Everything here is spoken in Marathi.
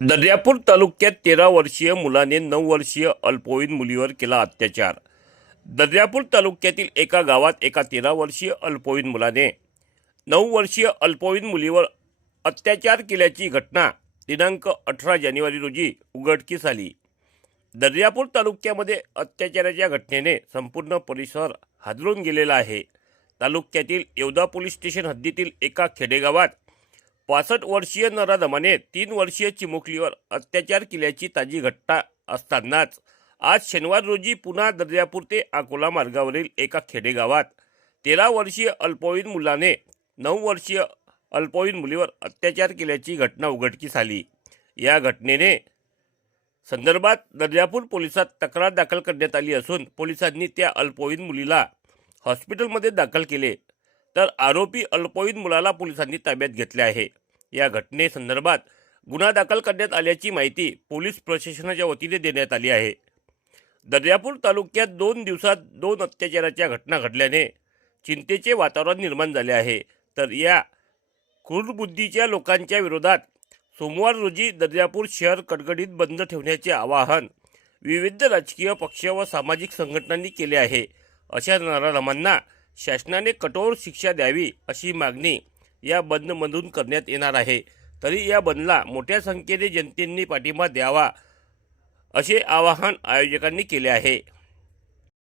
दर्यापूर तालुक्यात तेरा वर्षीय मुलाने नऊ वर्षीय अल्पवयीन मुलीवर केला अत्याचार. दर्यापूर तालुक्यातील एका गावात एका तेरा वर्षीय अल्पवयीन मुलाने नऊ वर्षीय अल्पवयीन मुलीवर अत्याचार केल्याची घटना दिनांक अठरा जानेवारी रोजी उघडकीस आली. दर्यापूर तालुक्यामध्ये अत्याचाराच्या घटनेने संपूर्ण परिसर हादरून गेलेला आहे. तालुक्यातील येवदा पोलीस स्टेशन हद्दीतील एका खेडेगावात पासष्ट वर्षीय नराधमाने तीन वर्षीय चिमुकलीवर अत्याचार केल्याची ताजी घटना असतानाच आज शनिवार रोजी पुन्हा दर्यापूर ते अकोला मार्गावरील एका खेडेगावात तेरा वर्षीय अल्पवयीन मुलाने नऊ वर्षीय अल्पवयीन मुलीवर अत्याचार केल्याची घटना उघडकीस आली. या घटनेने संदर्भात दर्यापूर पोलिसात तक्रार दाखल करण्यात आली असून पोलिसांनी त्या अल्पवयीन मुलीला हॉस्पिटलमध्ये दाखल केले. तर आरोपी अल्पवयीन मुलाला पोलिसांनी ताब्यात घेतले आहे. या घटनेसंदर्भात गुन्हा दाखल करण्यात आल्याची माहिती पोलीस प्रशासनाच्या वतीने देण्यात आली आहे. दर्यापूर तालुक्यात दोन दिवसात दोन अत्याचाराच्या घटना घडल्याने चिंतेचे वातावरण निर्माण झाले आहे. तर या क्रूरबुद्धीच्या लोकांच्या विरोधात सोमवार रोजी दर्यापूर शहर कडकडीत बंद ठेवण्याचे आवाहन विविध राजकीय पक्ष व सामाजिक संघटनांनी केले आहे. अशा नराधमांना शासनाने कठोर शिक्षा द्यावी अशी मागणी या बंदमधून करण्यात येणार आहे. तरी या बंदला मोठ्या संख्येने जनतेने पाठिंबा द्यावा असे आवाहन आयोजकांनी केले आहे.